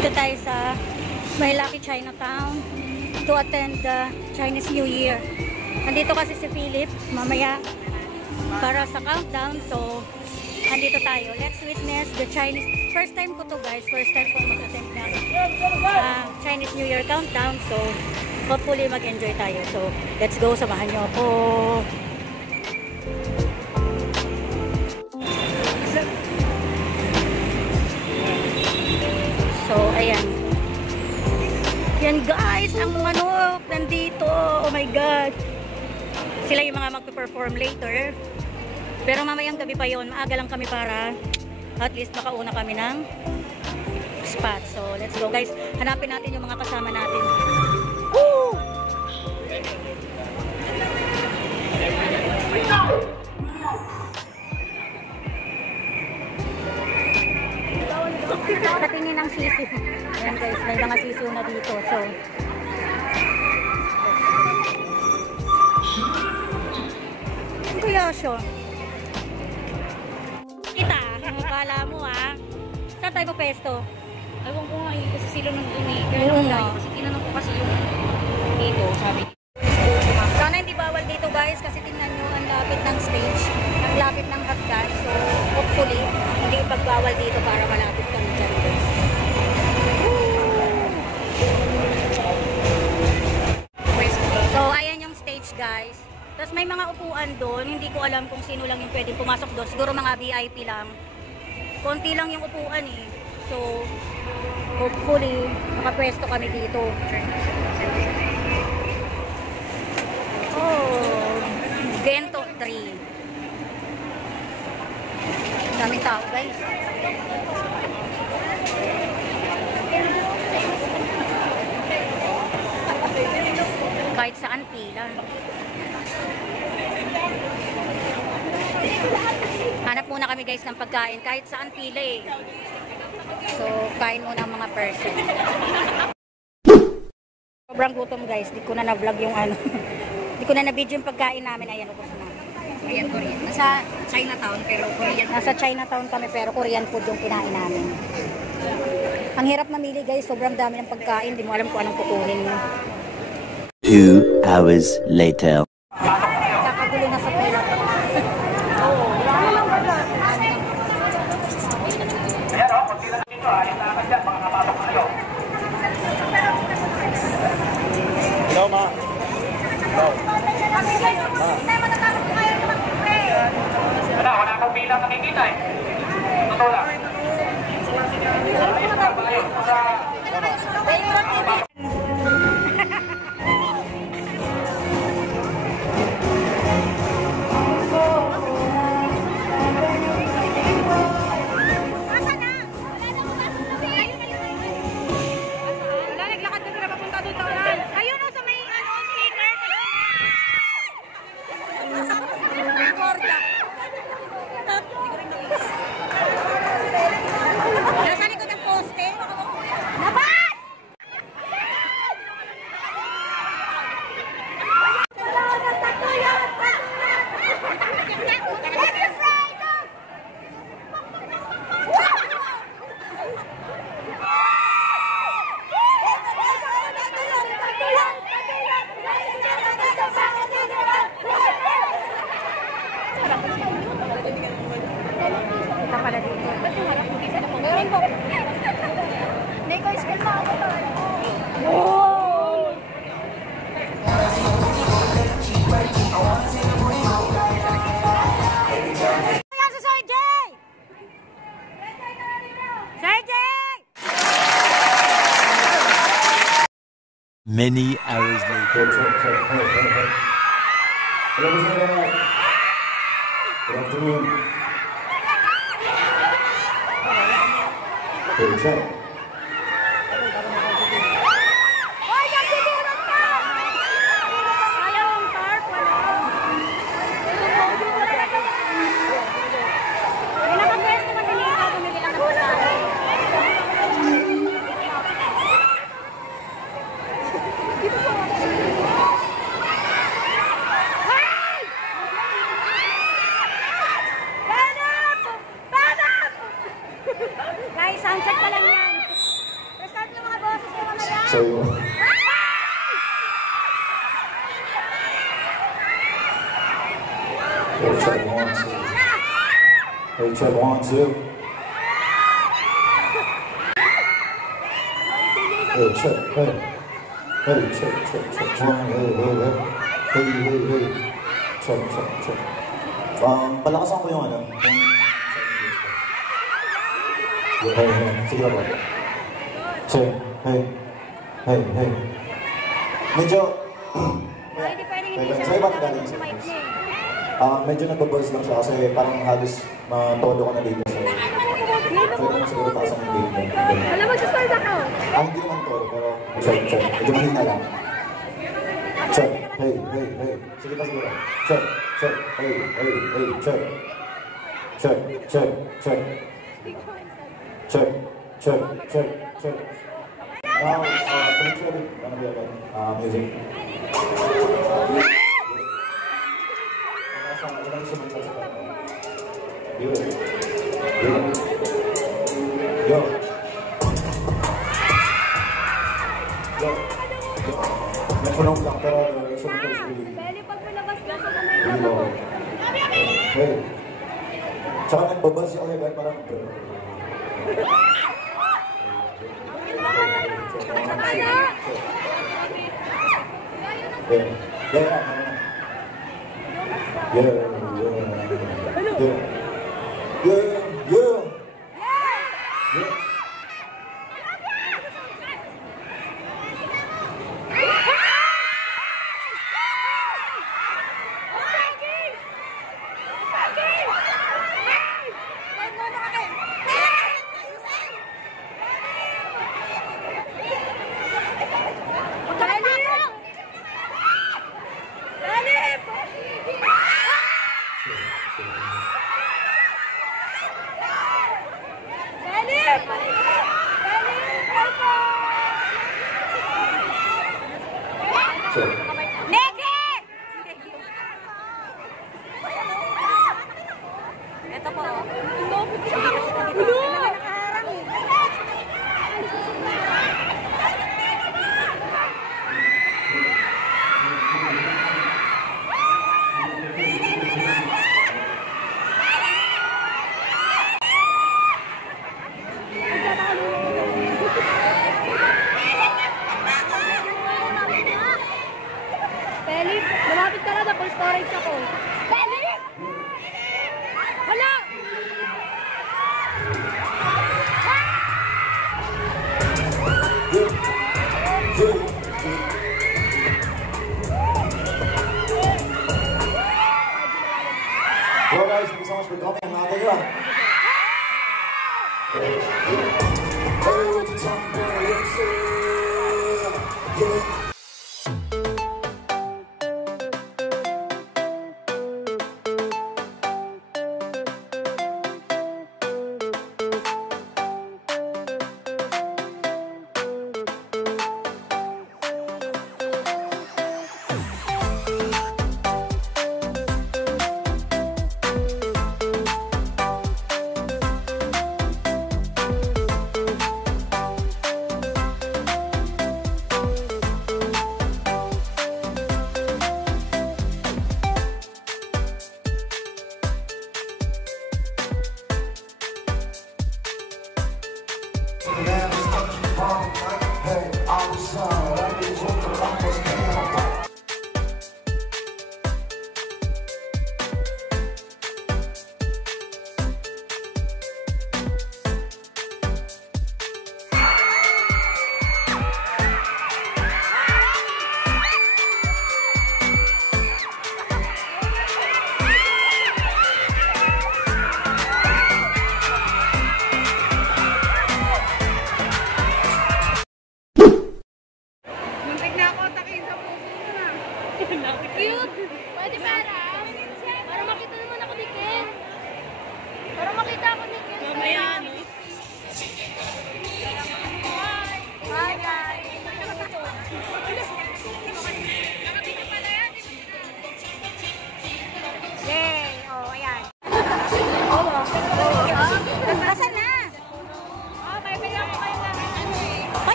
Dito tayo sa Maylaki Chinatown to attend the Chinese New Year. Nandito kasi si Philip mamaya para sa countdown. So, nandito tayo. Let's witness the Chinese. First time ko to guys. First time ko mag-attend ng Chinese New Year countdown. So, hopefully mag-enjoy tayo. So, let's go. Samahan nyo ako. So, ayan. Yan guys, ang manok nandito. Oh my God. Sila yung mga magpe-perform later. Pero mamayang gabi pa yon. Maaga lang kami para at least makauna kami ng spot. So, let's go guys. Hanapin natin yung mga kasama natin. Woo! Patingin ng sisiw. Ayan guys, may mga sisiw na dito. So, kuya siya. Kita, kala mo ha. Saan tayo pesto? Ewan ko nga kasi sila nang umi. Oo nga. Kasi tinanong ko kasi yung dito, sabi. Sana hindi bawal dito guys kasi tingnan nyo ang lapit ng stage. Ang lapit ng hagdan. So, hopefully, hindi pagbawal dito para malapit kami dyan guys. So, ayan yung stage guys. Tapos may mga upuan doon. Hindi ko alam kung sino lang yung pwedeng pumasok doon. Siguro mga VIP lang. Konti lang yung upuan eh. So, hopefully, makapwesto kami dito. Oh, Gento 3. Daming tao guys. Kahit saan pila. Hanap muna kami guys ng pagkain. Kahit saan pila eh. So, kain muna ang mga person. Sobrang gutom guys. Di ko na na-vlog yung ano. Di ko na na-video yung pagkain namin. Ayan, ubos na. Ayan, Korean. Nasa Chinatown, pero Korean. Nasa Chinatown kami, pero Korean food yung kinain namin. Ang hirap mamili guys. Sobrang dami ng pagkain. Di mo alam kung anong kukunin mo. 2 hours later. Kakagulo na sa pila. Hello, ma. Hello. Wala akong bilang nakikita eh. Totoo lang. Many hours later. Hello, good afternoon. Check. Guys, sound check pa lang yan. Sorry po. Hey, check 1, 2. Hey, check 1, 2. Hey, check. Hey. Hey, check. Hey. Check. Palakasan ko yung ano. Hey. Sige ba? Check. Hey. Medyo... Hindi pwedeng hindi siya. Sorry, ba't galing siya? Medyo nagbaburst lang siya kasi parang halos todo ko na dito. So, pwede mo siguro taas ang game mo. Wala mag-start ako. Hindi naman todo, pero check. Medyo mahina lang. Check. Hey. Sige pa siguro. Check. Hey. Check. Now, picture it. Ano ba yan? Music. Yo. Napunog lang pero sumunod ko really. Pwede pag malabas ka sa Really low. Hey. Tsaka nagbabas siya kaya parang Yeah. Ito po.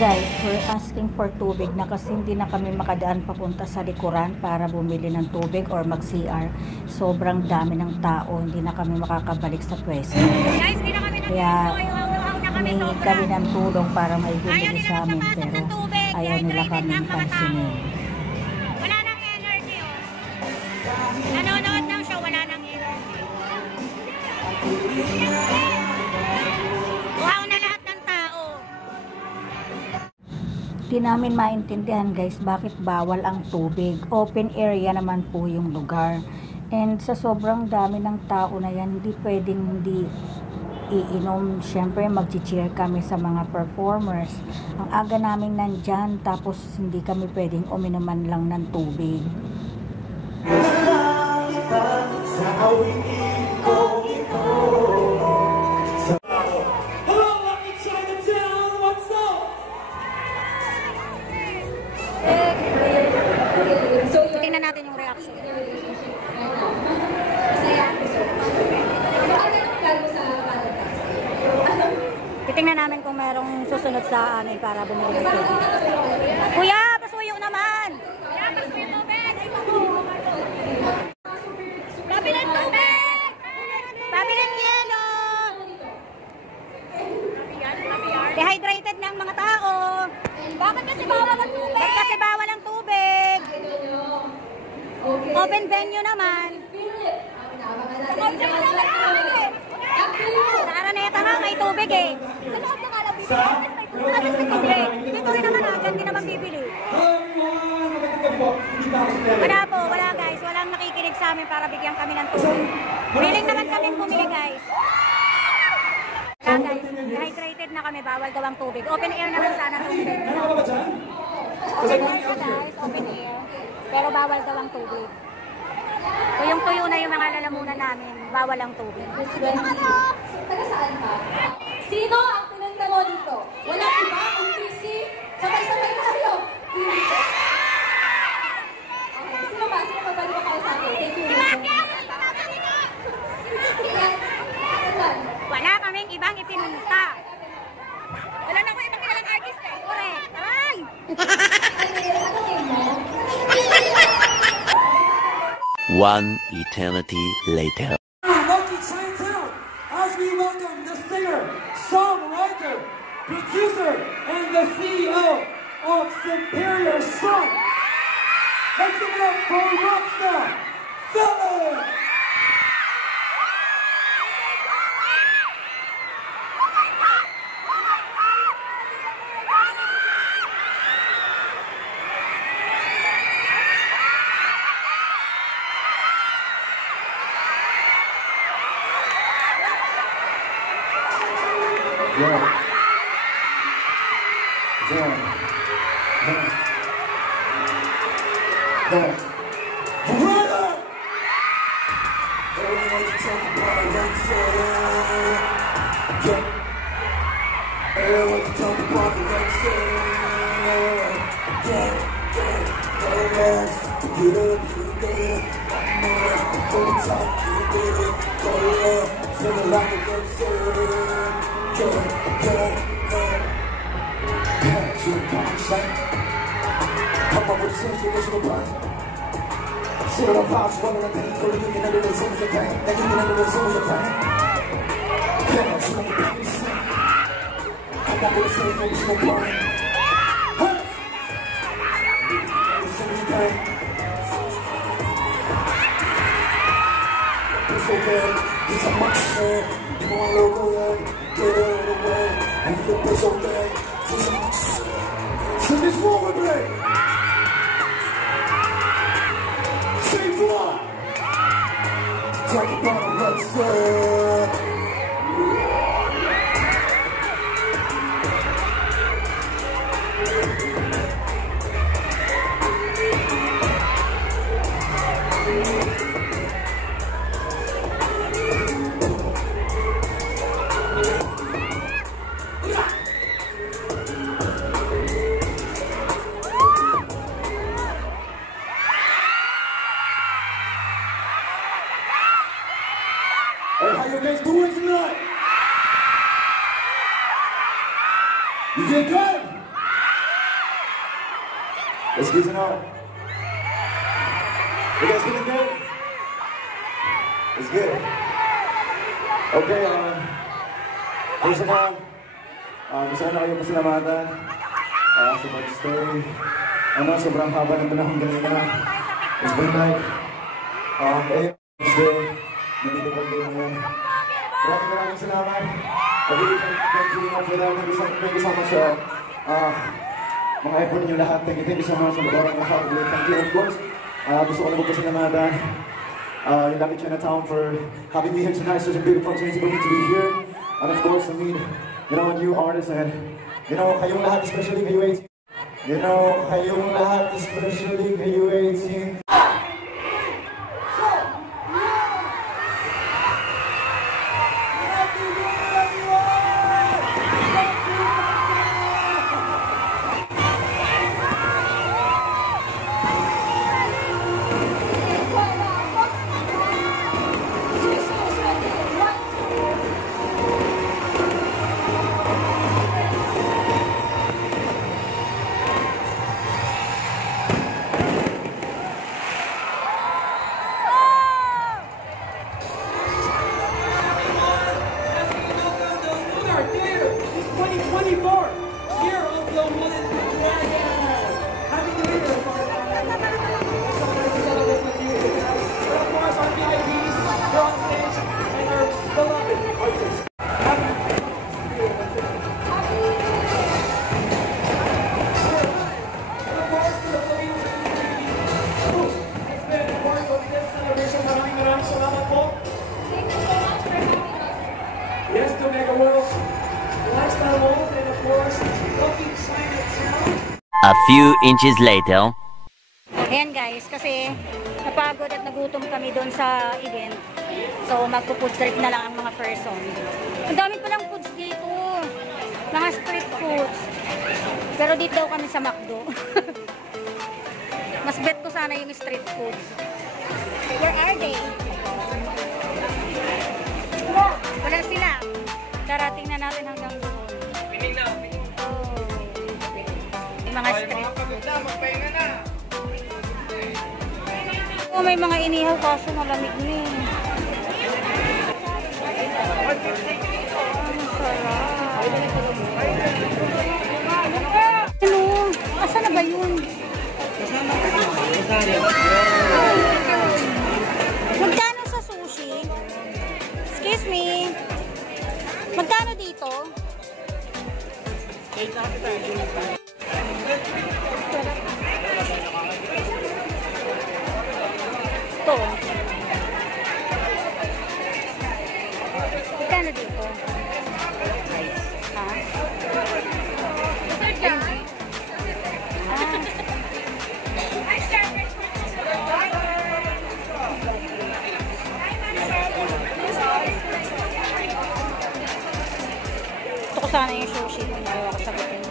Guys, we're asking for tubig na kasi hindi na kami makadaan papunta sa likuran para bumili ng tubig or mag-CR. Sobrang dami ng tao, hindi na kami makakabalik sa pwesto. Guys, di na kami Kaya na kami humingi kami ng tulong para may bumili sa amin pero ayaw nila kami pansinin. Wala nang energy, oh. Nanonood lang siya, wala nang energy. Wow na lahat ng tao. Di namin maintindihan guys bakit bawal ang tubig. Open area naman po yung lugar. And sa sobrang dami ng tao na yan, hindi pwedeng hindi iinom. Siyempre mag-cheer kami sa mga performers. Ang aga namin nandyan tapos hindi kami pwedeng uminuman lang ng tubig. So, Tingnan natin yung reaction. Titingnan namin kung merong susunod sa amin para bumili ng tubig. Kuya, pasuyo naman! Pabilan tubig! Pabilang yelo! Dehydrated na ang mga tao. Bakit kasi bawal ang tubig? Ba't kasi bawal ang tubig? Open venue naman. Sa Araneta nga may tubig eh. Sa loob ng alabis. Alas may tubig. Dito rin naman dyan din naman bibili. Wala po, wala guys. Walang nakikinig sa amin para bigyan kami ng tubig. Willing naman kami bumili guys. Wala guys, dehydrated na kami. Bawal daw ang tubig. Open air naman sana tubig. Open air siya guys, open air. Pero bawal daw ang tubig. Tuyong-tuyo na yung mga lalamunan namin. Bawal ang tubig. Taga saan ka? Sino ang pinanda mo dito? Wala iba? Ang busy? Sabay-sabay tayo. Okay, sino ba? Sino ba balik kayo sa akin? Thank you. Wala kaming ibang ipinunta. Wala na ko ibang kilalang artist eh. Correct. Ay! Ano name mo? One eternity later. Lucky Chinatown, as we welcome the singer, songwriter, producer, and the CEO of Superior Sun. Let's give it up for Rockstar, Philip! Yeah. Brother! So this war with me. Say what? Talk about what's Hey, how you guys doing tonight? You feel good? Excuse me now. You guys feeling good? It's good. Okay, first of all, gusto ko na kayo pasalamatan sa pag-stay. Sobrang haba ng panahon kanina. It's been like, stay. Nandito pa kayo ngayon. Maraming salamat. Thank you so much, mga effort niyo lahat. Thank you so much. Thank you, of course. Gusto ko na magpasalamatan yung Lucky Chinatown for having me here tonight. Such a beautiful opportunity for me to be here. And of course, I mean, a new artist and, kayong lahat, especially kayo 18. Kayong lahat, especially kayo 18. A few inches later. Ayan guys, kasi napagod at nagutom kami doon sa event. So magpo-food trip na lang ang mga person. Ang dami palang foods dito. Mga street foods. Pero dito daw kami sa McDo. Mas bet ko sana yung street foods. Where are they? Wala sila. Darating na natin hanggang doon. Mga street food. Oh, may mga inihaw kaso malamig na eh. Ang sarap. Ano? Asan na ba yun? Magkano sa sushi? Excuse me. Magkano dito? Ito. Magkano dito? Ha? Gusto ko sana yung sushi kung ayaw ako sagutin.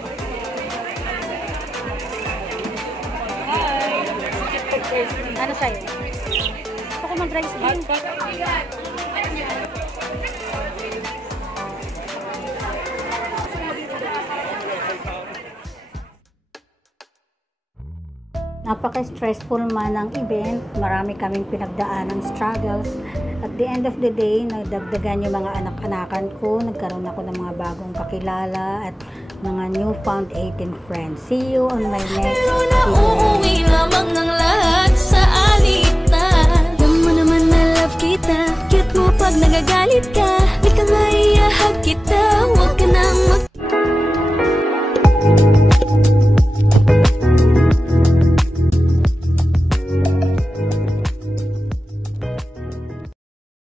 Ano sa'yo? Gusto ko mag-rice din. Napaka-stressful man ang event. Marami kaming pinagdaanan struggles. At the end of the day, nagdagdagan yung mga anak-anakan ko. Nagkaroon ako ng mga bagong kakilala at mga newfound 18 friends. See you on my next video.